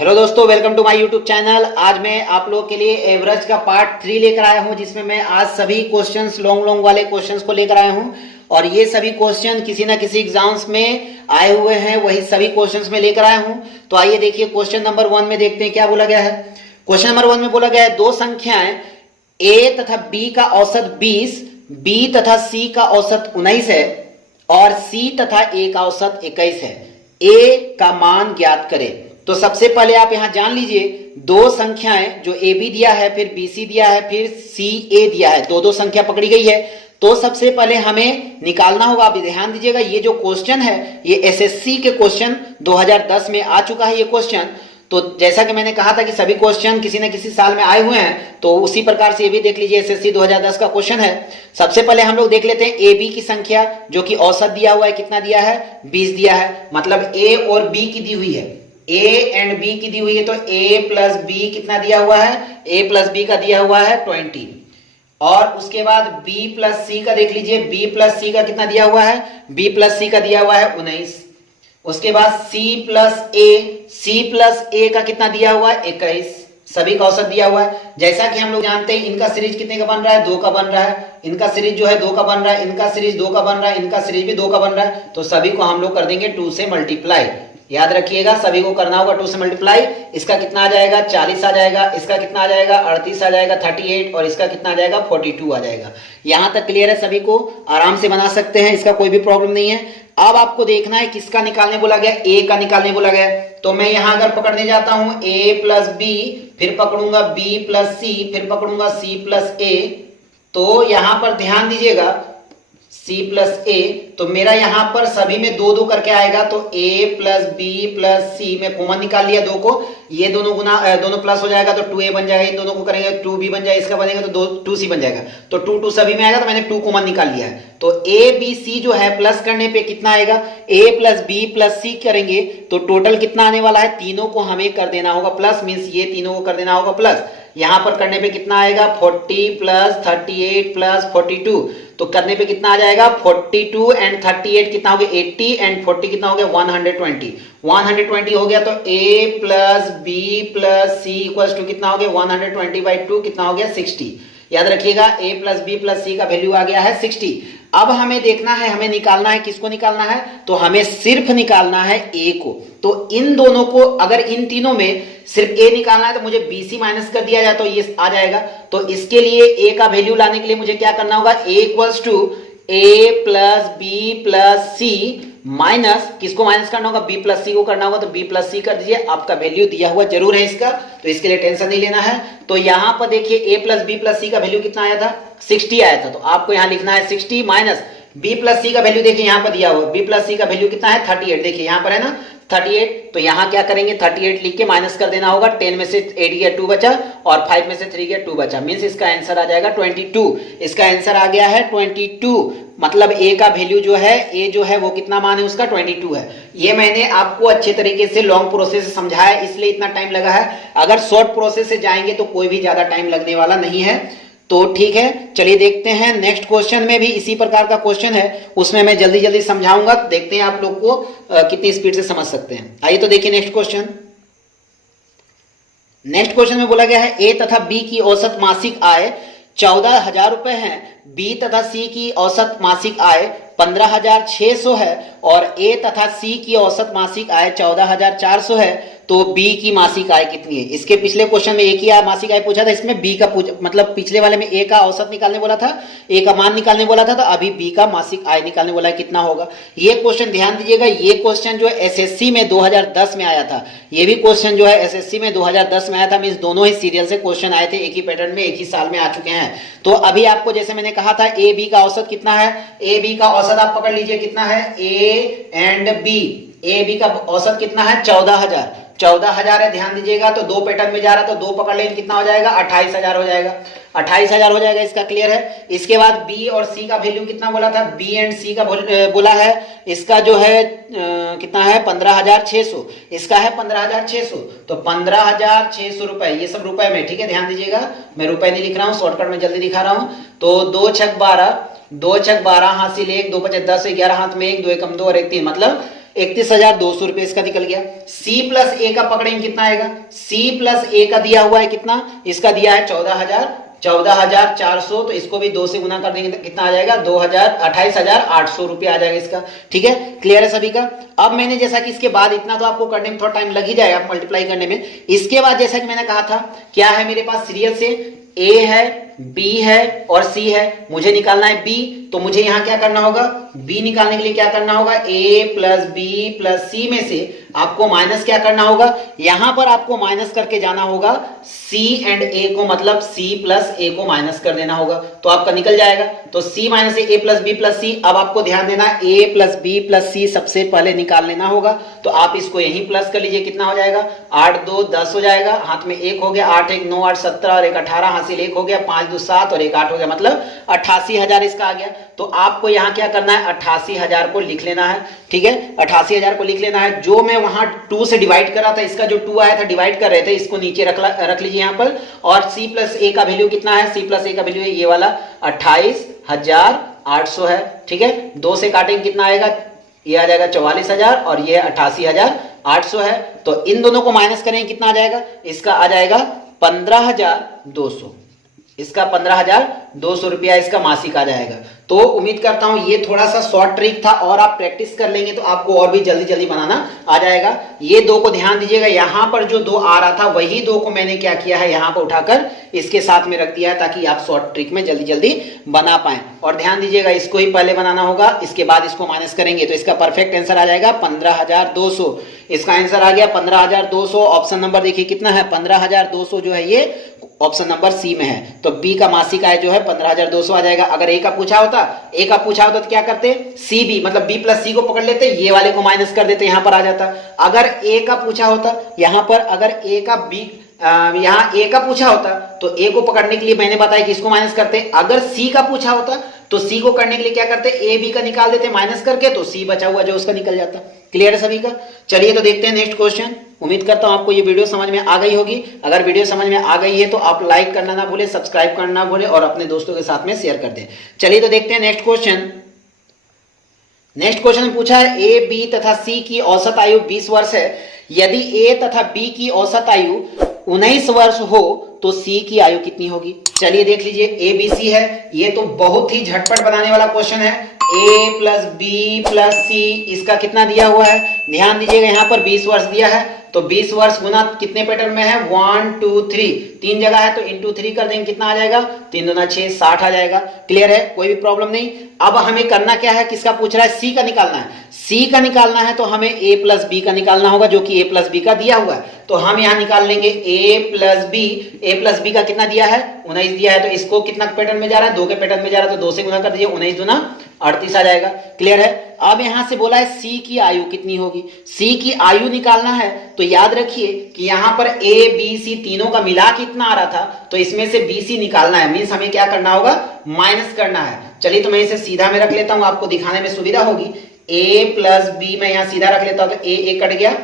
Hello दोस्तों, welcome to my YouTube channel. आज मैं आप लोगों के लिए एवरेज का पार्ट 3 लेकर आया हूं, जिसमें मैं आज सभी क्वेश्चंस लॉन्ग वाले क्वेश्चंस को लेकर आया हूं। और ये सभी क्वेश्चन किसी ना किसी एग्जाम्स में आए हुए हैं, वही सभी क्वेश्चंस में लेकर आया हूं। तो आइए देखिए, क्वेश्चन नंबर 1 में देखते हैं क्या बोला गया है। क्वेश्चन नंबर 1 में बोला गया है, दो संख्याएं ए तथा बी का औसत 20, बी तथा सी का औसत 19 है और सी तथा ए का औसत 21 है। ए का मान ज्ञात करें। तो सबसे पहले आप यहां जान लीजिए, दो संख्याएं जो ए बी दिया है, फिर बी सी दिया है, फिर सी ए दिया है, दो संख्या पकड़ी गई है। तो सबसे पहले हमें निकालना होगा। आप ध्यान दीजिएगा, ये जो क्वेश्चन है ये एसएससी के क्वेश्चन 2010 में आ चुका है ये क्वेश्चन। तो जैसा कि मैंने कहा था कि सभी क्वेश्चन किसी न किसी साल में आए हुए हैं, तो उसी प्रकार से ये भी देख लीजिए, एसएससी 2010 का क्वेश्चन है। सबसे पहले हम लोग देख लेते हैं ए बी की संख्या, जो कि औसत दिया हुआ है, कितना दिया है, 20 दिया है। मतलब ए और बी की दी हुई है, ए एंड बी की दी हुई है। तो ए प्लस बी कितना दिया हुआ है, ए प्लस बी का दिया हुआ है 20। और उसके बाद बी प्लस सी का देख लीजिए, बी प्लस सी का कितना दिया हुआ है, बी प्लस सी का दिया हुआ है 19। उसके बाद सी प्लस ए का कितना दिया हुआ है, 21। सभी का औसत दिया हुआ है। जैसा कि हम लोग जानते हैं, इनका सीरीज कितने का बन रहा है, 2 का बन रहा है। इनका सीरीज जो है 2 का बन रहा है, इनका सीरीज 2 का बन रहा है, इनका सीरीज भी 2 का बन रहा है। तो सभी को हम लोग कर देंगे 2 से मल्टीप्लाई। याद रखिएगा, सभी को करना होगा 2 से मल्टीप्लाई। इसका कितना आ जाएगा, 40 आ जाएगा। इसका कितना आ जाएगा, 38 आ जाएगा, 38। और इसका कितना आ जाएगा, 42 आ जाएगा। यहां तक क्लियर है, सभी को आराम से बना सकते हैं, इसका कोई भी प्रॉब्लम नहीं है। अब आपको देखना है किसका निकालने बोला गया, ए का निकालने बोला गया। तो मैं यहां अगर पकड़ने जाता हूं ए प्लस बी, फिर पकड़ूंगा बी प्लस सी, फिर पकड़ूंगा सी प्लस ए। तो यहां पर ध्यान दीजिएगा, C प्लस ए, तो मेरा यहां पर सभी में 2 करके आएगा। तो A प्लस बी प्लस सी में कॉमन निकाल लिया 2 को, ये दोनों प्लस हो जाएगा तो 2A बन जाएगा। इन दोनों को करेंगे 2B बन जाएगा, इसका बनेगा तो 2C बन जाएगा। तो 2 सभी में आएगा, तो मैंने 2 कॉमन निकाल लिया है। तो A B C जो है प्लस करने पे कितना आएगा, A प्लस बी प्लस सी करेंगे तो टोटल कितना आने वाला है, तीनों को हमें कर देना होगा प्लस, मीन्स ये तीनों को कर देना होगा प्लस। यहां पर करने पे कितना आएगा, 40 प्लस 38 प्लस 42। तो करने पे कितना आ जाएगा, 42 एंड 38 कितना हो गया, 80 एंड 40 कितना हो गया, 120। 120 हो गया। तो A plus B plus C equals to कितना हो गया, 120/2 कितना हो गया, 60। याद रखिएगा, A प्लस बी प्लस सी का वैल्यू आ गया है 60। अब हमें देखना है, हमें निकालना है, किसको निकालना है, तो हमें सिर्फ निकालना है A को। तो इन दोनों को, अगर इन तीनों में सिर्फ A निकालना है तो मुझे BC माइनस कर दिया जाए तो ये आ जाएगा। तो इसके लिए A का वैल्यू लाने के लिए मुझे क्या करना होगा, A equals to A plus B plus C minus, किसको माइनस करना होगा, B प्लस सी को करना होगा। तो B प्लस सी कर दीजिए, आपका वैल्यू दिया हुआ जरूर है इसका, तो इसके लिए टेंशन नहीं लेना है। तो यहां पर देखिए A प्लस बी प्लस सी का वैल्यू कितना आया था, 60 आया था। तो आपको यहां लिखना है 60 माइनस B प्लस सी का वैल्यू, देखिए यहां पर दिया हुआ, B प्लस सी का वैल्यू कितना है, 38। देखिए यहां पर है ना 38। तो यहां क्या करेंगे, 38 लिख के माइनस कर देना होगा। 10 में से 8 गया 2 बचा, और 5 में से 3 गया 2 बचा। मींस इसका आंसर आ जाएगा 22। इसका आंसर आ गया है 22। मतलब A का वैल्यू जो है, A जो है वो कितना मान है उसका, 22 है। ये मैंने आपको अच्छे तरीके से लॉन्ग प्रोसेस से समझाया, इसलिए इतना टाइम लगा है। अगर शॉर्ट प्रोसेस से जाएंगे तो कोई भी ज्यादा टाइम लगने वाला नहीं है। तो ठीक है, चलिए देखते हैं नेक्स्ट क्वेश्चन में भी इसी प्रकार का क्वेश्चन है, उसमें मैं जल्दी जल्दी समझाऊंगा। देखते हैं आप लोग को कितनी स्पीड से समझ सकते हैं। आइए तो देखिए नेक्स्ट क्वेश्चन। नेक्स्ट क्वेश्चन में बोला गया है, ए तथा बी की औसत मासिक आय 14,000 रुपए है, बी तथा सी की औसत मासिक आय 15,600 है, और ए तथा सी की औसत मासिक आय 14,400 है। तो बी की मासिक आय कितनी है। इसके पिछले क्वेश्चन में ए की मासिक आय पूछा था, इसमें बी का मतलब पिछले वाले में ए का औसत निकालने बोला था, ए का मान निकालने बोला था। तो अभी बी का मासिक आय निकालने बोला है, कितना होगा। ये क्वेश्चन ध्यान दीजिएगा, ये क्वेश्चन जो है एसएससी में 2010 में आया था। ये भी क्वेश्चन जो है एसएससी में 2010 में आया था। मींस दोनों ही सीरियल से क्वेश्चन आए थे, एक ही पैटर्न में, एक ही साल में आ चुके हैं। तो अभी आपको जैसे मैंने कहा था, ए बी का औसत कितना है, ए बी का औसत आप पकड़ लीजिए कितना है, A and B, A B का औसत कितना है, 14,000 है। ध्यान दीजिएगा, तो 2 पैटर्न में जा रहा है, तो 2 पकड़ लेंगे, कितना हो जाएगा, 28,000 हो जाएगा। 28,000 हो जाएगा, इसका क्लियर है। इसके बाद बी और सी का वैल्यू कितना बोला था, बी एंड सी का बोला है, इसका जो है कितना है, 15,600। इसका है 15,600। तो 15,600 रुपए, ये सब रुपए में, ठीक है, ध्यान दीजिएगा, मैं रुपए नहीं लिख रहा हूँ, शॉर्टकट में जल्दी दिखा रहा हूँ। तो 2 छक 12, 2 छक 12, हाथ से 1, 2 5 10, 11 हाथ में 1, 2 एकम 2 और 1 3, मतलब 31,200 रुपए इसका निकल गया। C प्लस ए का पकड़ेंगे कितना आएगा, C प्लस ए का दिया हुआ है कितना, इसका दिया है 14,400, तो इसको भी 2 से गुना कर देंगे तो कितना आ जाएगा 28,800 रुपए आ जाएगा इसका। ठीक है, क्लियर है सभी का। अब मैंने जैसा कि इसके बाद इतना तो आपको करने में थोड़ा टाइम लग ही जाएगा मल्टीप्लाई करने में। इसके बाद जैसा कि मैंने कहा था क्या है मेरे पास सीरियल से A है, B है और C है, मुझे निकालना है B, तो मुझे यहां क्या करना होगा, B निकालने के लिए क्या करना होगा, A plus B plus C में से आपको माइनस क्या करना होगा, यहां पर आपको माइनस करके जाना होगा C एंड A को, मतलब C प्लस A को माइनस कर देना होगा तो आपका निकल जाएगा। तो C minus A plus B plus C, अब आपको ध्यान देना A plus B plus C सबसे पहले निकाल लेना होगा, तो आप इसको यहीं प्लस कर लीजिए, कितना हो जाएगा 8 2 10 हो जाएगा, हाथ में 1 हो गया, 8 1 9 8 17 और 1 18, हासिल 1 हो गया, 5 2 7 और 1 8 हो गया, मतलब 88,000 इसका आ गया। तो आपको यहां क्या करना है 88,000 को लिख लेना है। ठीक है, 88,000 को लिख लेना है। जो मैं वहां 2 से डिवाइड कर रहा था, इसका जो 2 आया था डिवाइड कर रहे थे, इसको नीचे रख लीजिए यहां पर। और C प्लस A का वैल्यू कितना है, C प्लस A का वैल्यू है ये वाला 28,800 है। ठीक है, 2 से काटेंगे कितना आएगा, ये आ जाएगा 44,000 और ये 88,800 है। तो इन दोनों को माइनस करेंगे कितना आ जाएगा, इसका आ जाएगा 15,200, इसका 15,200 रुपया इसका मासिक आ जाएगा। तो उम्मीद करता हूं ये थोड़ा सा शॉर्ट ट्रिक था और आप प्रैक्टिस कर लेंगे तो आपको और भी जल्दी जल्दी बनाना आ जाएगा। ये 2 को ध्यान दीजिएगा, यहां पर जो 2 आ रहा था वही 2 को मैंने क्या किया है यहां पर उठाकर इसके साथ में रख दिया है ताकि आप शॉर्ट ट्रिक में जल्दी जल्दी बना पाए। और ध्यान दीजिएगा इसको ही पहले बनाना होगा, इसके बाद इसको माइनस करेंगे तो इसका परफेक्ट आंसर आ जाएगा 15,200। इसका आंसर आ गया 15,200। ऑप्शन नंबर देखिए कितना है 15,200 जो है ये ऑप्शन नंबर सी में है। तो बी का मासिक आय जो है 15,200 आ जाएगा। अगर ए का पूछा होता तो क्या करते, सी बी मतलब बी प्लस सी को पकड़ लेते, ये वाले को माइनस कर देते, यहां पर आ जाता। अगर ए का पूछा होता यहां पर, अगर ए का बी यहां ए का पूछा होता तो ए को पकड़ने के लिए मैंने बताया कि इसको माइनस करते। अगर सी का पूछा होता तो सी को करने के लिए क्या करते, ए बी का निकाल देते माइनस करके, तो सी बचा हुआ जो उसका निकल जाता। क्लियर है सभी का। चलिए तो देखते हैं नेक्स्ट क्वेश्चन। उम्मीद करता हूं आपको ये वीडियो समझ में आ गई होगी। अगर वीडियो समझ में आ गई है तो आप लाइक करना ना भूले, सब्सक्राइब करना ना भूले और अपने दोस्तों के साथ में शेयर कर दें। चलिए तो देखते हैं नेक्स्ट क्वेश्चन। नेक्स्ट क्वेश्चन में पूछा है ए बी तथा सी की औसत आयु 20 वर्ष है। यदि ए तथा बी की औसत आयु 19 वर्ष हो तो सी की आयु कितनी होगी। चलिए देख लीजिए, ए बी सी है, ये तो बहुत ही झटपट बनाने वाला क्वेश्चन है। ए प्लस बी प्लस सी, इसका कितना दिया हुआ है, ध्यान दीजिएगा यहां पर 20 वर्ष दिया है, तो 20 वर्ष गुना कितने पैटर्न में है 1 2 3, 3 जगह है तो इंटू 3 कर देंगे, कितना आ जाएगा 3 दूना 6 60 आ जाएगा। क्लियर है, कोई भी प्रॉब्लम नहीं। अब हमें करना क्या है, किसका पूछ रहा है, सी का निकालना है। सी का निकालना है तो हमें ए प्लस बी का निकालना होगा, जो कि ए प्लस बी का दिया हुआ है। तो हम यहां निकाल लेंगे ए प्लस बी का कितना दिया है 19 दिया है, तो इसको कितना पैटर्न में जा रहा है 2 के पैटर्न में जा रहा है, तो 2 से गुना कर दीजिए, 19 दूना 38 आ जाएगा। क्लियर है। अब यहां से बोला है सी की आयु कितनी होगी। सी की आयु निकालना है तो याद रखिए कि यहां पर ए बी सी तीनों का मिला कितना आ रहा था, तो इसमें से बी सी निकालना है, मीन्स हमें क्या करना होगा माइनस करना है। चलिए तो मैं इसे सीधा में रख लेता हूं, आपको दिखाने में सुविधा होगी। ए प्लस बी मैं यहां सीधा रख लेता हूं, तो ए कट गया,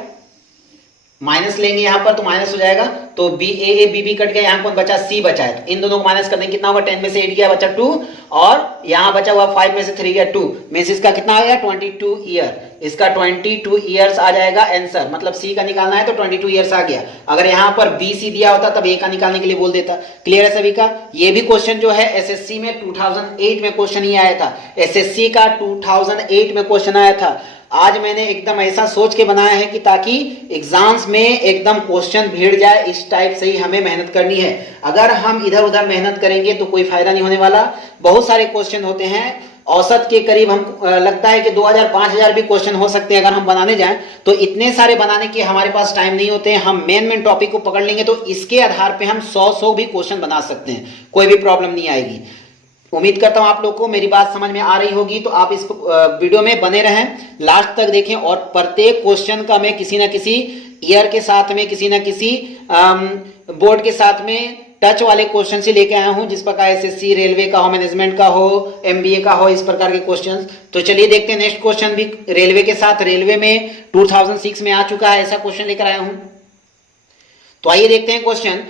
माइनस लेंगे यहां पर तो माइनस हो जाएगा, तो बी ए बी कट गया, यहां कौन बचा सी बचा है, तो इन दोनों को माइनस कर देंगे, कितना होगा 10 में से 8 गया बचा 2, और यहां बचा हुआ 5 में से 3 गया 2, मींस इसका कितना आ गया 22 ईयर। इसका 22 ईयर्स आ जाएगा आंसर, मतलब सी का निकालना है तो 22 ईयर्स आ गया। अगर यहां पर बी सी दिया होता तब ए का निकालने के लिए बोल देता। क्लियर है सभी का। ये भी क्वेश्चन जो है एसएससी में 2008 में क्वेश्चन ही आया था, एसएससी का 2008 में क्वेश्चन आया था। आज मैंने एकदम ऐसा सोच के बनाया है कि ताकि एग्जाम्स में एकदम क्वेश्चन भिड़ जाए, इस टाइप से ही हमें मेहनत करनी है। अगर हम इधर उधर मेहनत करेंगे तो कोई फायदा नहीं होने वाला। बहुत सारे क्वेश्चन होते हैं, औसत के करीब हम लगता है कि 2000 5000 भी क्वेश्चन हो सकते हैं अगर हम बनाने जाएं, तो इतने सारे बनाने के हमारे पास टाइम नहीं होते हैं। हम मेन टॉपिक को पकड़ लेंगे तो इसके आधार पे हम 100 भी क्वेश्चन बना सकते हैं, कोई भी प्रॉब्लम नहीं आएगी। उम्मीद करता हूं आप लोग को मेरी बात समझ में आ रही होगी, तो आप इस वीडियो में बने रहें, लास्ट तक देखें, और प्रत्येक क्वेश्चन का मैं किसी ना किसी ईयर के साथ में, किसी ना किसी बोर्ड के साथ में टच वाले क्वेश्चन से लेके आया हूं, जिस प्रकार एसएससी, रेलवे का हो, मैनेजमेंट का हो, एमबीए का हो, इस प्रकार के क्वेश्चंस। तो चलिए देखते हैं नेक्स्ट क्वेश्चन भी रेलवे के साथ। रेलवे में 2006 में आ चुका है, ऐसा क्वेश्चन लेकर आया हूं। तो आइए देखते हैं क्वेश्चन।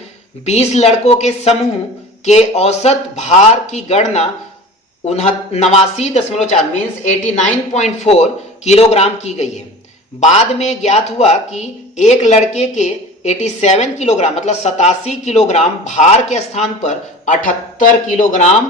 20 लड़कों के समूह के औसत भार की गणना 89.4 मीन्स 89.4 किलोग्राम की गई है। बाद में ज्ञात हुआ कि एक लड़के के 87 किलोग्राम मतलब 87 किलोग्राम भार के स्थान पर 78 किलोग्राम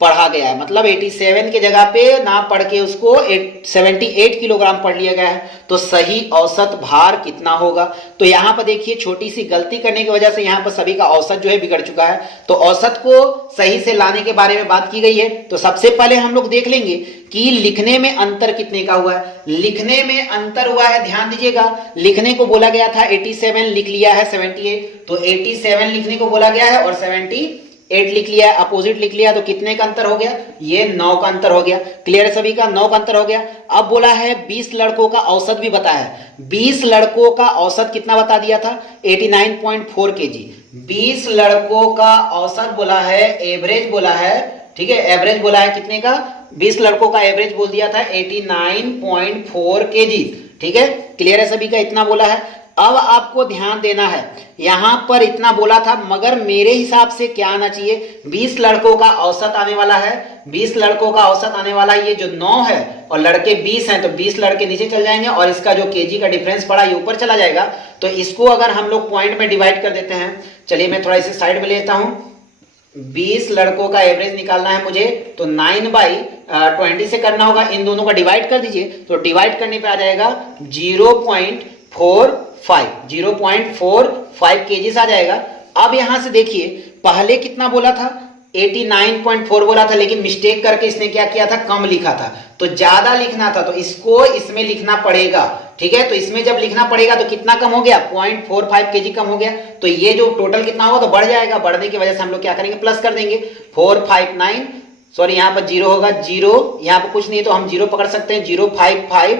पढ़ा गया है। मतलब 87 के जगह पे ना पढ़ के उसको 78 किलोग्राम पढ़ लिया गया है। तो सही औसत भार कितना होगा? तो यहाँ पर देखिए छोटी सी गलती करने की वजह से यहाँ पर सभी का औसत जो है बिगड़ चुका है। तो औसत को सही से लाने के बारे में बात की गई है। तो सबसे पहले हम लोग देख लेंगे कि लिखने में अंतर कितने का हुआ है। लिखने में अंतर हुआ है, ध्यान दीजिएगा, लिखने को बोला गया था 87, लिख लिया है 78। तो 87 लिखने को बोला गया है और 78 लिख लिया है, अपोजिट लिख लिया। तो कितने का अंतर हो गया? ये 9 का अंतर हो गया। क्लियर है सभी का? 9 का अंतर हो गया। अब बोला है 20 लड़कों का औसत भी बताया है। 20 लड़कों का औसत कितना बता दिया था? 89.4 kg। 20 लड़कों का औसत बोला है, एवरेज बोला है, ठीक है, एवरेज बोला है कितने का? 20 लड़कों का एवरेज बोल दिया था 89.4 kg। ठीक है, क्लियर है सभी का? इतना बोला है। अब आपको ध्यान देना है, यहां पर इतना बोला था, मगर मेरे हिसाब से क्या आना चाहिए? 20 लड़कों का औसत आने वाला है। 20 लड़कों का औसत आने वाला है। ये जो 9 है और लड़के 20 हैं, तो 20 लड़के नीचे चल जाएंगे और इसका जो केजी का डिफरेंस पड़ा ये ऊपर चला जाएगा। तो इसको अगर हम लोग पॉइंट में डिवाइड कर देते हैं, चलिए मैं थोड़ा इसे साइड में लेता हूं। 20 लड़कों का एवरेज निकालना है मुझे, तो 9/20 से करना होगा। इन दोनों का डिवाइड कर दीजिए, तो डिवाइड करने पे आ जाएगा 0.45 केजीस आ जाएगा। अब यहां से देखिए, पहले कितना बोला था? 89.4 बोला था, लेकिन मिस्टेक करके इसने क्या किया था? कम लिखा था। तो ज्यादा लिखना था, तो इसको इसमें लिखना पड़ेगा। ठीक है, तो इसमें जब लिखना पड़ेगा तो कितना कम हो गया? 0.45 केजी कम हो गया। तो ये जो टोटल कितना होगा तो बढ़ जाएगा। बढ़ने की वजह से हम लोग क्या करेंगे? प्लस कर देंगे। 459, सॉरी यहाँ पर 0 होगा, 0 यहाँ पर कुछ नहीं है तो हम 0 पकड़ सकते हैं। 055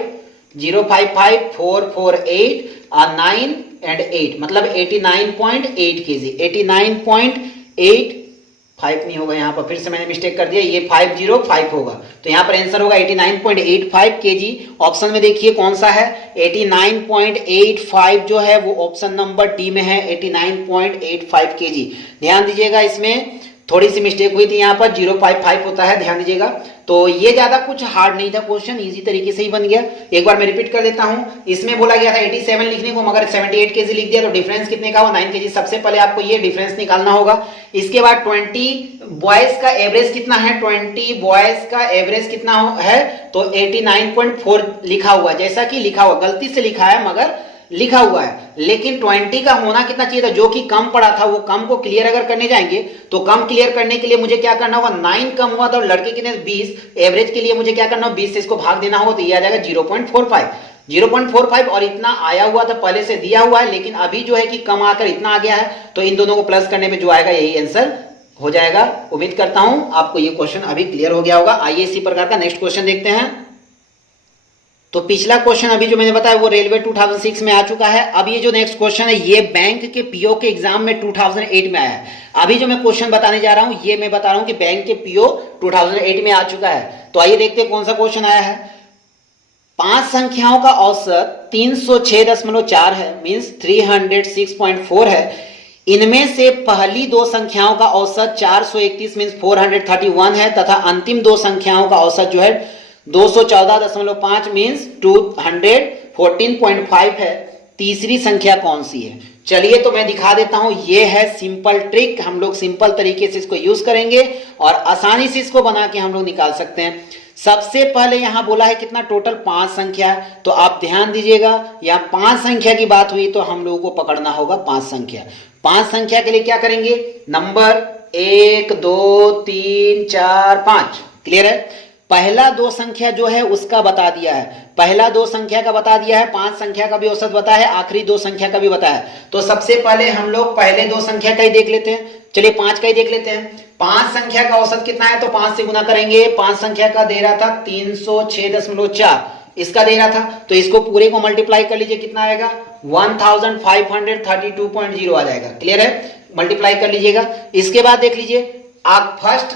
448 और 9 and 8 मतलब 89.8 केजी। 89.85 नहीं होगा, यहाँ पर फिर से मैंने मिस्टेक कर दिया, ये 505 होगा। तो यहाँ पर आंसर होगा 89.85 केजी। ऑप्शन में देखिए कौन सा है? 89.85 जो है वो ऑप्शन नंबर डी में है, 89.85 केजी। ध्यान दीजिएगा, इसमें थोड़ी सी मिस्टेक हुई थी, यहाँ पर 055 होता है, ध्यान दीजिएगा। तो ये ज्यादा कुछ हार्ड नहीं था, क्वेश्चन इजी तरीके से ही बन गया। एक बार मैं रिपीट कर देता हूं। इसमें बोला गया था 87 लिखने को, मगर 78 केजी लिख दिया। तो डिफरेंस कितने का हुआ? 9 केजी। सबसे पहले आपको ये डिफरेंस निकालना होगा। इसके बाद 20 बॉयज का एवरेज कितना है? 20 बॉयज का एवरेज कितना है? तो 89.4 लिखा हुआ, जैसा कि लिखा हुआ, गलती से लिखा है मगर लिखा हुआ है। लेकिन 20 का होना कितना चाहिए था? जो कि कम पड़ा था, वो कम को क्लियर अगर करने जाएंगे तो कम क्लियर करने के लिए मुझे क्या करना होगा? 9 कम हुआ था और लड़के कितने? 20। एवरेज के लिए मुझे क्या करना होगा? 20 से इसको भाग देना होगा, तो ये आ जाएगा 0.45 और इतना आया हुआ था, पहले से दिया हुआ है, लेकिन अभी जो है कि कम आकर इतना आ गया है। तो इन दोनों को प्लस करने पे जो आएगा यही आंसर हो जाएगा। उम्मीद करता हूं आपको ये क्वेश्चन अभी क्लियर हो गया होगा। आइए इसी प्रकार का नेक्स्ट क्वेश्चन देखते हैं। तो पिछला क्वेश्चन अभी जो मैंने बताया वो रेलवे 2006 में आ चुका है। अब ये जो नेक्स्ट क्वेश्चन है ये बैंक के पीओ के एग्जाम में 2008 में आया है। अभी जो मैं क्वेश्चन बताने जा रहा हूं ये मैं बता रहा हूं कि बैंक के पीओ 2008 में आ चुका है। तो आइए देखते हैं कौन सा क्वेश्चन आया है। 5 संख्याओं का औसत 306.4 है, मींस 306.4 है। इनमें से पहली 2 संख्याओं का औसत 431 मींस 431 है, तथा अंतिम 2 संख्याओं का औसत जो है 214.5 मींस 214.5 है। तीसरी संख्या कौन सी है? चलिए तो मैं दिखा देता हूं। ये है सिंपल ट्रिक, हम लोग सिंपल तरीके से इसको यूज करेंगे और आसानी से इसको बना के हम लोग निकाल सकते हैं। सबसे पहले यहां बोला है कितना? टोटल 5 संख्या। तो आप ध्यान दीजिएगा, यहां 5 संख्या की बात हुई तो हम लोगों को पकड़ना होगा 5 संख्या। 5 संख्या के लिए क्या करेंगे? नंबर 1 2 3 4 5। क्लियर है? पहला 2 संख्या जो है उसका बता दिया है, पहला 2 संख्या का बता दिया है, 5 संख्या का भी औसत बताया है, आखिरी 2 संख्या का भी बताया है। तो सबसे पहले हम लोग पहले 2 संख्या का ही देख लेते हैं। चलिए 5 का ही देख लेते हैं। 5 संख्या का औसत कितना है? तो 5 से गुना करेंगे। 5 संख्या का दे रहा था 306.4, इसका दे रहा था, तो इसको पूरे को मल्टीप्लाई कर लीजिए, कितना आएगा? 1532.0 आ जाएगा। क्लियर है? मल्टीप्लाई कर लीजिएगा। इसके बाद देख लीजिए, आप फर्स्ट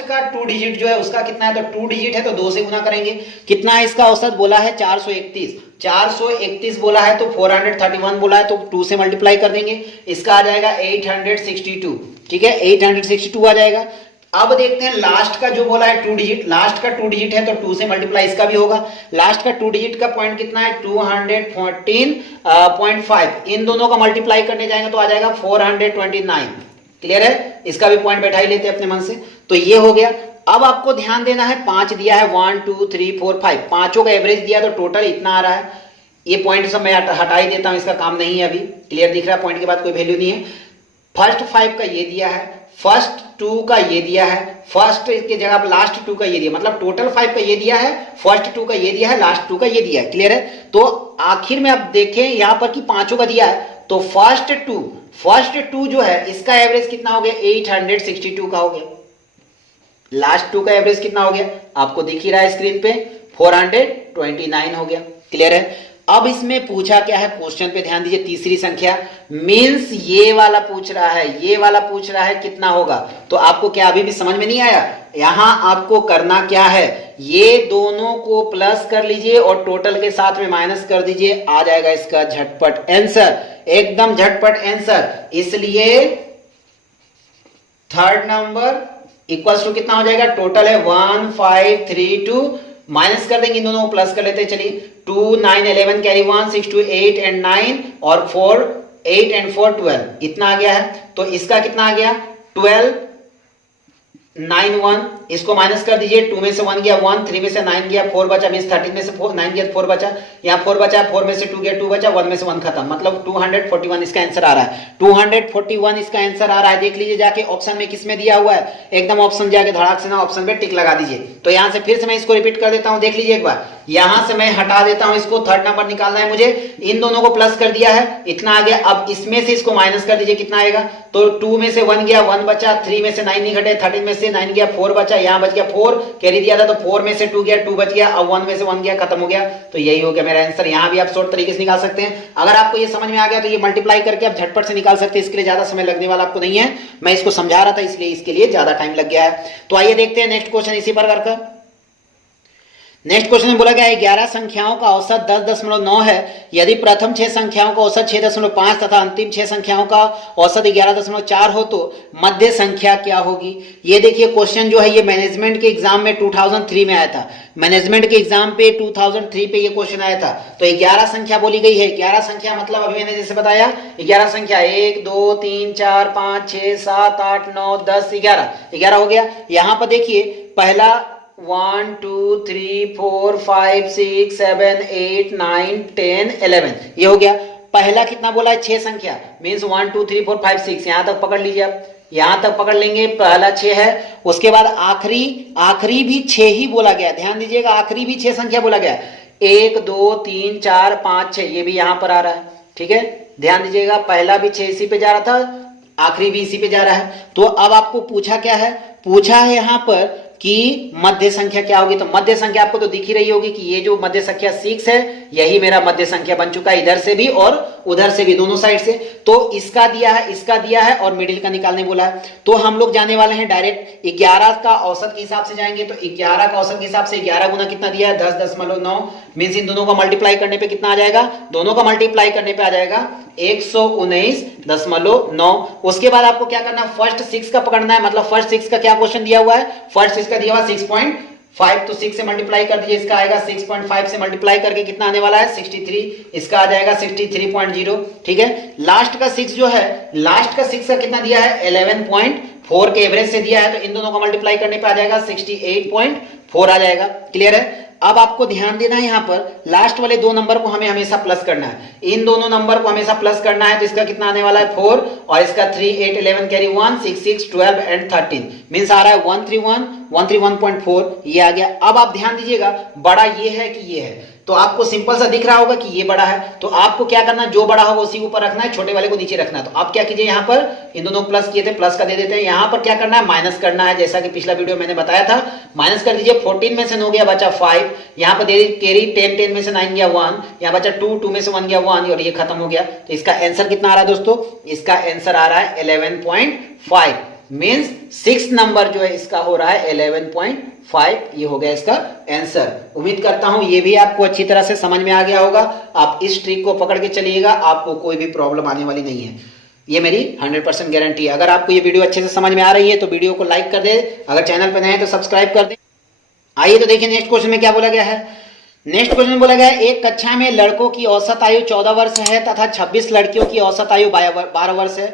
का 2 डिजिट जो है उसका कितना है? तो 2 डिजिट है तो 2 से गुना करेंगे। कितना है इसका औसत? बोला है 431 बोला है, तो 431 बोला है, तो 2 से मल्टीप्लाई कर देंगे। इसका आ जाएगा 862। ठीक है, 862 आ जाएगा। अब देखते हैं लास्ट का जो बोला है 2 डिजिट, लास्ट का 2 डिजिट है तो 2 से मल्टीप्लाई इसका भी होगा। लास्ट का 2 डिजिट का पॉइंट कितना है 214.5, इन दोनों का मल्टीप्लाई करने जाएंगे तो आ जाएगा 429। क्लियर है, इसका भी पॉइंट बैठा ही लेते हैं अपने मन से। तो ये हो गया। अब आपको ध्यान देना है 5 दिया है 1 2 3 4 5, पांचों का एवरेज दिया तो टोटल इतना आ रहा है। ये पॉइंट सब मैं हटा ही देता हूं, इसका काम नहीं है अभी। क्लियर दिख रहा है, पॉइंट के बाद कोई वैल्यू नहीं है। फर्स्ट 5 का ये दिया है, फर्स्ट 2 का ये दिया है, फर्स्ट की जगह लास्ट 2 का ये दिया, मतलब टोटल 5 का ये दिया है, फर्स्ट 2 का ये दिया है, लास्ट 2 का ये दिया है। क्लियर है, तो आखिर में आप देखें यहां पर कि पांचों का दिया है तो फर्स्ट 2 जो है इसका एवरेज कितना हो गया 862 का हो गया। लास्ट 2 का एवरेज कितना हो गया आपको दिख ही रहा है स्क्रीन पे 429 हो गया। क्लियर है। अब इसमें पूछा क्या है, क्वेश्चन पे ध्यान दीजिए, तीसरी संख्या मींस ये वाला पूछ रहा है, ये वाला पूछ रहा है कितना होगा। तो आपको क्या अभी भी समझ में नहीं आया, यहां आपको करना क्या है, ये दोनों को प्लस कर लीजिए और टोटल के साथ में माइनस कर दीजिए, आ जाएगा इसका झटपट आंसर, एकदम झटपट आंसर। इसलिए थर्ड नंबर इक्वल्स टू कितना हो जाएगा, टोटल है 1532, माइनस कर देंगे इन दोनों को प्लस कर लेते हैं। चलिए 2 9 11 कैरी 1 6 2 8 एंड 9 और 4 8 एंड 4 12, इतना आ गया है। तो इसका कितना आ गया 12 9 1, इसको माइनस कर दीजिए, 2 में से 1 गया 1, 3 में से 9 गया 4 बचा, मींस 13 में से 9 गया 4 बचा, यहाँ 4 बचा, 4 में से 2 गया 2 बचा, 1 में से 1 खत्म, मतलब 241 इसका आंसर आ रहा है। 241 इसका आंसर आ रहा है। देख लीजिए जाके ऑप्शन में किसमें दिया हुआ है, एकदम ऑप्शन जाके धड़ाक से ना ऑप्शन पे टिक लगा दीजिए। तो यहाँ से फिर से मैं इसको रिपीट कर देता हूँ, देख लीजिए एक बार, यहां से मैं हटा देता हूं इसको, थर्ड नंबर निकालना है मुझे, इन दोनों को प्लस कर दिया है, इतना आ गया। अब इसमें से इसको माइनस कर दीजिए, कितना आएगा, तो 2 में से 1 गया 1 बचा, 3 में से 9 नहीं घटे, 13 में से 9 गया 4 बचा, यहां बच गया 4, कैरी दिया था तो 4 में से 2 गया 2 बच गया, अब 1 में से 1 गया, खत्म हो गया। तो यही हो गया मेरा आंसर। यहां भी आप शॉर्ट तरीके से निकाल सकते हैं। अगर आपको ये समझ में आ गया तो ये मल्टीप्लाई करके आप झटपट से निकाल सकते हैं, इसके लिए ज्यादा समय लगने वाला आपको नहीं है, मैं इसको समझा रहा था इसलिए इसके लिए ज्यादा टाइम लग गया है। तो आइए देखते हैं नेक्स्ट क्वेश्चन इसी प्रकार का। नेक्स्ट क्वेश्चन में बोला गया है 11 संख्याओं का औसत 10.9 है, यदि प्रथम 6 संख्याओं का औसत 6.5 तथा अंतिम 6 संख्याओं का औसत 11.4 हो तो मध्य संख्या क्या होगी। ये देखिए क्वेश्चन जो है ये मैनेजमेंट के एग्जाम में 2003 में आया था, मैनेजमेंट के एग्जाम पे 2003 पे ये क्वेश्चन आया था। तो 11 संख्या बोली गई है, 11 संख्या मतलब अभी मैंने जैसे बताया 11 संख्या 1 2 3 4 5 6 7 8 9 10 11 हो गया। यहां पर देखिए पहला 1 2 3 4 5 6 7 8 9 10 11, ये हो गया। पहला कितना बोला है 6 संख्या, मींस 1 2 3 4 5 6, यहां तक पकड़ लीजिए आप, यहां तक पकड़ लेंगे, पहला 6 है। उसके बाद आखिरी भी 6 ही बोला गया, ध्यान दीजिएगा, आखिरी भी 6 संख्या बोला गया, 1 2 3 4 5 6, ये भी यहां पर आ रहा है। ठीक है, ध्यान दीजिएगा, पहला भी 6 इसी पे जा रहा था, आखिरी भी इसी पे जा रहा है। तो अब आपको पूछा क्या है, पूछा है यहां पर कि मध्य संख्या क्या होगी। तो मध्य संख्या आपको तो दिख ही रही होगी कि ये जो मध्य संख्या 6 है यही मेरा मध्य संख्या बन चुका है, इधर से भी और उधर से भी, दोनों साइड से। तो इसका दिया है, इसका दिया है और मिडिल का निकालने बोला है। तो हम लोग जाने वाले हैं डायरेक्ट 11 का औसत के हिसाब से जाएंगे। तो 11 का औसत के हिसाब से 11 गुना कितना दिया है 10.9, मींस इन दोनों का मल्टीप्लाई करने पे कितना आ जाएगा, दोनों का मल्टीप्लाई करने पे आ जाएगा 119.9। उसके बाद आपको क्या करना है, फर्स्ट 6 का पकड़ना है, मतलब फर्स्ट 6 का क्या क्वेश्चन दिया हुआ है, फर्स्ट 6 का दिया हुआ 6.5, तो 6 से मल्टीप्लाई कर दीजिए, इसका आएगा 6.5 से मल्टीप्लाई करके कितना आने वाला है 63, इसका आ जाएगा 63.0। ठीक है, लास्ट का 6 जो है, लास्ट का 6 का कितना दिया है 11.4 के एवरेज से दिया है, तो इन दोनों का मल्टीप्लाई करने पे आ जाएगा 68.4 आ जाएगा। क्लियर है। अब आपको ध्यान देना है यहां पर लास्ट वाले 2 नंबर को हमें हमेशा प्लस करना है, इन दोनों नंबर को हमेशा प्लस करना है। तो इसका कितना आने वाला है 4 और इसका 3 8 11 कैरी 1 6 6 12 एंड 13, मींस आ रहा है 131.4, ये आ गया। अब आप ध्यान दीजिएगा, बड़ा ये है कि ये है, तो आपको सिंपल सा दिख रहा होगा कि ये बड़ा है, तो आपको क्या करना है, जो बड़ा होगा उसी ऊपर रखना है, छोटे वाले को नीचे रखना है। तो आप क्या कीजिए, यहाँ पर इन दोनों को प्लस किए थे, प्लस का दे देते हैं, यहाँ पर क्या करना है माइनस करना है, जैसा कि पिछला वीडियो मैंने बताया था। माइनस कर दीजिए, 14 में से 9 गया बचा 5, यहाँ पर दे कैरी 10 में से 9 गया 1, यहाँ बचा 2 में से 1 गया 1 और ये खत्म हो गया। तो इसका आंसर कितना आ रहा है दोस्तों, इसका आंसर आ रहा है 11.5, मींस 6 नंबर जो है इसका हो रहा है 11.5, ये हो गया इसका आंसर। उम्मीद करता हूं ये भी आपको अच्छी तरह से समझ में आ गया होगा। आप इस ट्रिक को पकड़ के चलिएगा, आपको कोई भी प्रॉब्लम आने वाली नहीं है। ये मेरी 100% गारंटी है। अगर आपको ये वीडियो अच्छे से समझ में आ रही है तो वीडियो को लाइक कर दे, अगर चैनल पर नए हैं तो सब्सक्राइब कर दे। आइए तो देखिए नेक्स्ट क्वेश्चन में क्या बोला गया है। नेक्स्ट क्वेश्चन में बोला गया है एक कक्षा में लड़कों की औसत आयु 14 वर्ष है तथा 26 लड़कियों की औसत आयु 12 वर्ष है।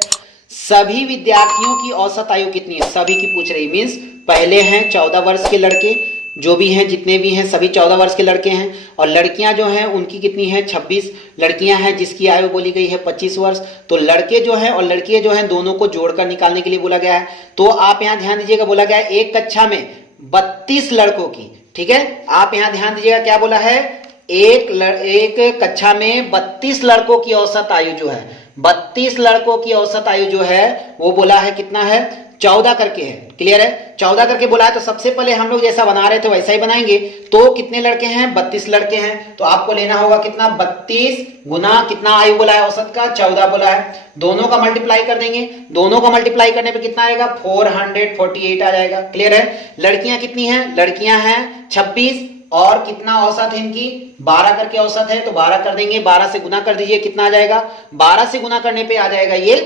सभी विद्यार्थियों की औसत आयु कितनी है? सभी की पूछ रही, मीन्स पहले हैं 14 वर्ष के लड़के, जो भी हैं जितने भी हैं सभी 14 वर्ष के लड़के हैं, और लड़कियां जो हैं उनकी कितनी है? 26 लड़कियां हैं जिसकी आयु बोली गई है 25 वर्ष। तो लड़के जो हैं और लड़कियां जो हैं दोनों को जोड़कर निकालने के लिए बोला गया है। तो आप यहां ध्यान दीजिएगा, बोला गया है एक कक्षा में 32 लड़कों की, ठीक है, आप यहां ध्यान दीजिएगा क्या बोला है, एक कक्षा में 32 लड़कों की औसत आयु जो है, 32 लड़कों की औसत आयु जो है वो बोला है कितना है? 14 करके है। क्लियर है? 14 करके बोला है। तो सबसे पहले हम लोग जैसा बना रहे थे वैसा ही बनाएंगे। तो कितने लड़के हैं? 32 लड़के हैं। तो आपको लेना होगा कितना? 32 गुना कितना आयु बोला है औसत का? 14 बोला है। दोनों का मल्टीप्लाई कर देंगे, दोनों का मल्टीप्लाई करने पे कितना आएगा? 448 आ जाएगा। क्लियर है? लड़कियां कितनी हैं? लड़कियां हैं 26, और कितना औसत है इनकी? 12 करके औसत है। तो 12 कर देंगे, 12 से गुना कर दीजिए, कितना आ जाएगा? 12 से गुना करने पे आ जाएगा ये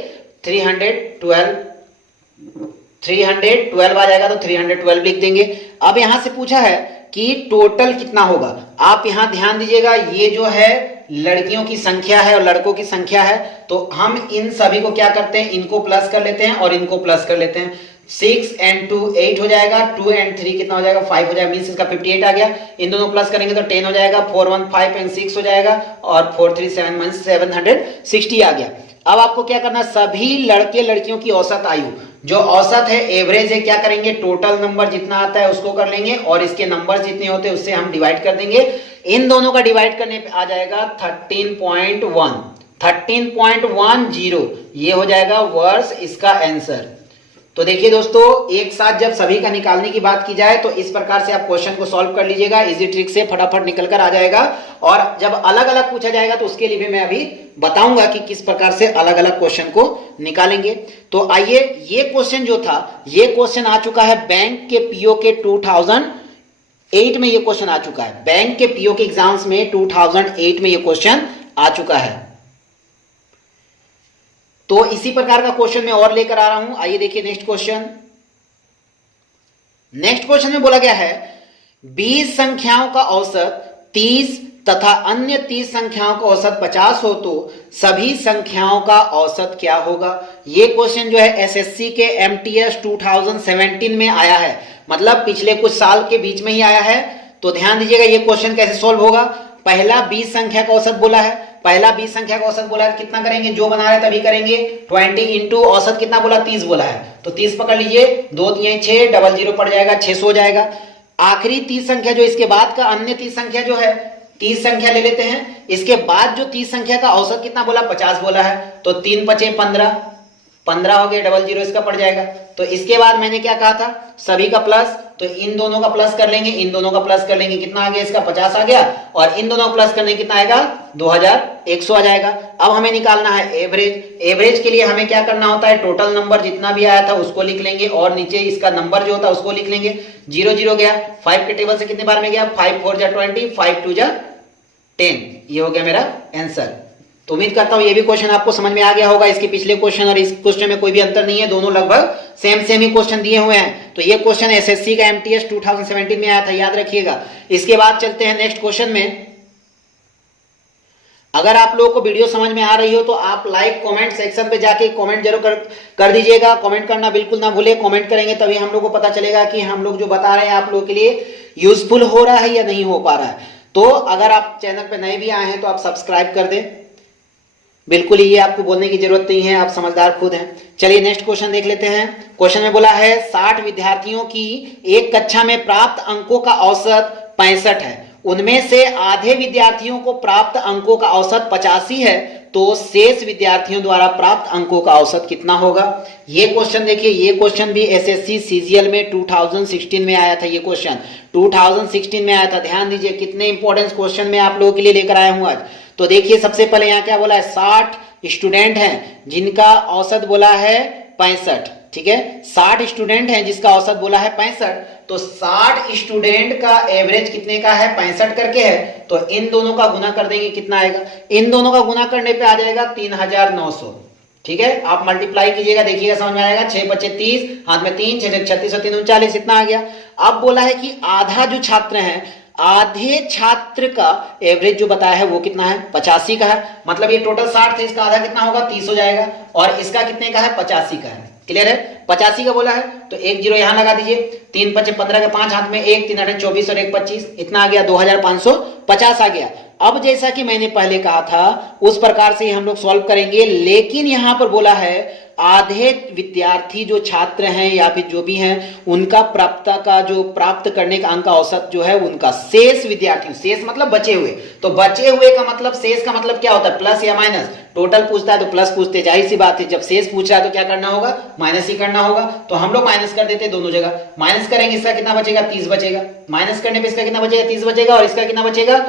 312 आ जाएगा। तो 312 लिख देंगे। अब यहां से पूछा है कि टोटल कितना होगा। आप यहां ध्यान दीजिएगा, ये जो है लड़कियों की संख्या है और लड़कों की संख्या है। तो हम इन सभी को क्या करते हैं? इनको प्लस कर लेते हैं और इनको प्लस कर लेते हैं। 6 and 2 8 हो जाएगा, 2 and 3 कितना हो जाएगा? 5 हो जाएगा, मीन्स इसका 58 आ गया। इन दोनों प्लस करेंगे तो 10 हो जाएगा, 4 1 5 and 6 हो जाएगा, और 4 3 7 मीन्स 760 आ गया। अब आपको क्या करना है? सभी लड़के लड़कियों की औसत आयु, जो औसत है एवरेज है, क्या करेंगे? टोटल नंबर जितना आता है उसको कर लेंगे और इसके नंबर जितने होते हैं उससे हम डिवाइड कर देंगे। इन दोनों का डिवाइड करने पे आ जाएगा 13.10, ये हो जाएगा वर्ष इसका आंसर। तो देखिए दोस्तों, एक साथ जब सभी का निकालने की बात की जाए तो इस प्रकार से आप क्वेश्चन को सॉल्व कर लीजिएगा, इजी ट्रिक से फटाफट निकल कर आ जाएगा। और जब अलग अलग पूछा जाएगा तो उसके लिए भी मैं अभी बताऊंगा कि किस प्रकार से अलग अलग क्वेश्चन को निकालेंगे। तो आइए, ये क्वेश्चन जो था, ये क्वेश्चन आ चुका है बैंक के पीओ के 2008 में ये क्वेश्चन आ चुका है। बैंक के पीओ के एग्जाम्स में 2008 में ये क्वेश्चन आ चुका है। तो इसी प्रकार का क्वेश्चन मैं और लेकर आ रहा हूं। आइए देखिए नेक्स्ट क्वेश्चन। नेक्स्ट क्वेश्चन में बोला गया है 20 संख्याओं का औसत 30 तथा अन्य 30 संख्याओं का औसत 50 हो तो सभी संख्याओं का औसत क्या होगा। यह क्वेश्चन जो है एसएससी के एमटीएस 2017 में आया है, मतलब पिछले कुछ साल के बीच में ही आया है। तो ध्यान दीजिएगा ये क्वेश्चन कैसे सोल्व होगा। पहला 20 संख्या का औसत बोला है, पहला 20 संख्या का औसत बोला है, कितना करेंगे? जो बना रहे तभी करेंगे। 20 इंटू औसत कितना बोला? 30 बोला है, तो 30 पकड़ लीजिए, 2 3 6, डबल 0 पड़ जाएगा, 600 हो जाएगा। आखिरी 30 संख्या जो इसके बाद का अन्य 30 संख्या जो है, 30 संख्या ले लेते हैं। इसके बाद जो 30 संख्या का औसत कितना बोला? 50 बोला है, तो 3 5 15 हो गए, डबल 0 इसका पड़ जाएगा। तो इसके बाद मैंने क्या कहा था? सभी का प्लस, तो इन दोनों का प्लस कर लेंगे, इन दोनों का प्लस कर लेंगे, कितना आ गया? इसका 50 आ गया, और इन दोनों का प्लस करने कितना आएगा? 2100 आ जाएगा। अब हमें निकालना है एवरेज। एवरेज के लिए हमें क्या करना होता है? टोटल नंबर जितना भी आया था उसको लिख लेंगे और नीचे इसका नंबर जो होता है उसको लिख लेंगे। 0 0 गया, 5 के टेबल से कितने बार में गया? 5 4 जा 20, 5 2 जा 10, ये हो गया मेरा आंसर। तो उम्मीद करता हूं ये भी क्वेश्चन आपको समझ में आ गया होगा। इसके पिछले क्वेश्चन और इस क्वेश्चन में कोई भी अंतर नहीं है, दोनों लगभग सेम ही क्वेश्चन दिए हुए हैं। तो ये क्वेश्चन एसएससी का एमटीएस 2017 में आया था, याद रखिएगा। इसके बाद चलते हैं नेक्स्ट क्वेश्चन में। अगर आप लोगों को वीडियो समझ में आ रही हो तो आप लाइक कमेंट सेक्शन पे जाके कमेंट जरूर कर दीजिएगा। कमेंट करना बिल्कुल ना भूले, कमेंट करेंगे तभी हम लोग को पता चलेगा कि हम लोग जो बता रहे हैं आप लोगों के लिए यूजफुल हो रहा है या नहीं हो पा रहा है। तो अगर आप चैनल पे नए भी आए हैं तो आप सब्सक्राइब कर दें, बिल्कुल ये आपको बोलने की जरूरत नहीं है, आप समझदार खुद हैं। चलिए नेक्स्ट क्वेश्चन देख लेते हैं। क्वेश्चन में बोला है 60 विद्यार्थियों की एक कक्षा में प्राप्त अंकों का औसत 65 है, उनमें से आधे विद्यार्थियों को प्राप्त अंकों का औसत 85 है, तो शेष विद्यार्थियों द्वारा प्राप्त अंकों का औसत कितना होगा। ये क्वेश्चन देखिए, ये क्वेश्चन भी एसएससी सीजीएल में 2016 में आया था। ये क्वेश्चन 2016 में आया था। ध्यान दीजिए कितने इंपॉर्टेंट क्वेश्चन मैं आप लोगों के लिए लेकर आया हूं आज। तो देखिए सबसे पहले यहाँ क्या बोला है, 60 स्टूडेंट हैं जिनका औसत बोला है 65, ठीक है। 60 स्टूडेंट हैं जिसका औसत बोला है 65, तो 60 स्टूडेंट का एवरेज कितने का है, 65 करके है। तो इन दोनों का गुना कर देंगे, कितना आएगा, इन दोनों का गुना करने पे आ जाएगा 3900, ठीक है, आप मल्टीप्लाई कीजिएगा, देखिएगा समझ में आएगा। 6 5 30, हाथ में 3, 6 36 और 3 39, इतना आ गया। अब बोला है कि आधा जो छात्र हैं, आधे छात्र का एवरेज जो बताया है वो कितना है, 85 का है। मतलब ये टोटल 60 थे, इसका आधा कितना होगा, 30 हो जाएगा। और इसका कितने का है, 85 का है। क्लियर है, 85 का बोला है तो 1 0 यहां लगा दीजिए। 3 5 15 के 5 हाथ में 1, 3 8 24 और 1 25, इतना आ गया, 2550 आ गया। अब जैसा कि मैंने पहले कहा था उस प्रकार से हम लोग सॉल्व करेंगे, लेकिन यहां पर बोला है आधे विद्यार्थी जो छात्र हैं या फिर जो भी हैं उनका प्राप्त करने का अंक औसत जो है उनका शेष विद्यार्थियों, शेष मतलब बचे हुए, तो बचे हुए का मतलब, शेष का मतलब क्या होता है, प्लस या माइनस। टोटल पूछता है तो प्लस पूछते, जाहिर सी बात है जब शेष पूछ रहा है तो क्या करना होगा, माइनस ही करना होगा। तो हम लोग माइनस कर देते दोनों जगह, माइनस करेंगे, इसका कितना बचेगा, 30 बचेगा। माइनस करने पे इसका कितना बचेगा, 30 बचेगा। और इसका कितना बचेगा,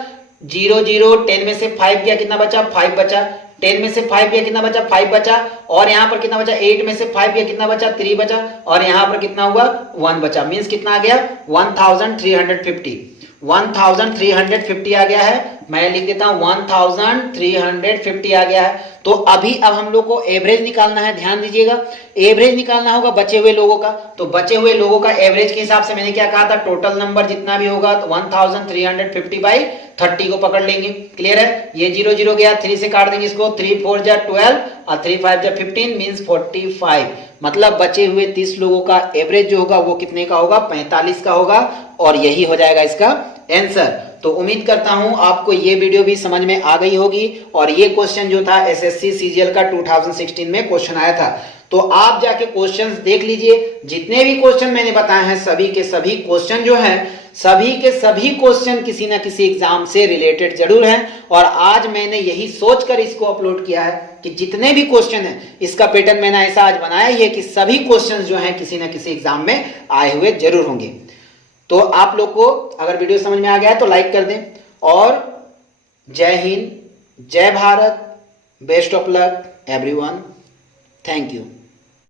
0 0, 10 में से 5 गया, कितना बचा, 5 बचा। 10 में से 5 गया, कितना बचा, 5 बचा। और यहां पर कितना बचा, 8 में से 5 गया, कितना बचा, 3 बचा। और यहां पर कितना हुआ, 1 बचा। मींस कितना आ गया, 1350, 1350 आ गया है। मैं लिख देता हूं 1350 आ गया है। तो अभी अब हम लोग को एवरेज निकालना है, ध्यान दीजिएगा, एवरेज निकालना होगा बचे हुए लोगों का। तो बचे हुए लोगों का एवरेज के हिसाब से मैंने क्या कहा था, टोटल नंबर जितना भी होगा तो 1350 बाई 30 को पकड़ लेंगे। क्लियर है, ये 0 0 गया, 3 से काट देंगे इसको, 3 4 जा 12 और 3 5 जा 15, मींस 45। मतलब बचे हुए 30 लोगों का एवरेज जो होगा वो कितने का होगा, 45 का होगा। और यही हो जाएगा इसका आंसर। तो उम्मीद करता हूं आपको ये वीडियो भी समझ में आ गई होगी। और ये क्वेश्चन जो था एसएससी सीजीएल का 2016 में क्वेश्चन आया था। तो आप जाके क्वेश्चंस देख लीजिए, जितने भी क्वेश्चन मैंने बताए हैं सभी के सभी क्वेश्चन जो हैं, सभी के सभी क्वेश्चन किसी ना किसी एग्जाम से रिलेटेड जरूर हैं। और आज मैंने यही सोचकर इसको अपलोड किया है कि जितने भी क्वेश्चन हैं, इसका पैटर्न मैंने ऐसा आज बनाया ही है कि सभी क्वेश्चन जो हैं किसी ना किसी एग्जाम में आए हुए जरूर होंगे। तो आप लोग को अगर वीडियो समझ में आ गया है तो लाइक कर दें। और जय हिंद, जय Bharat, best of luck everyone, thank you.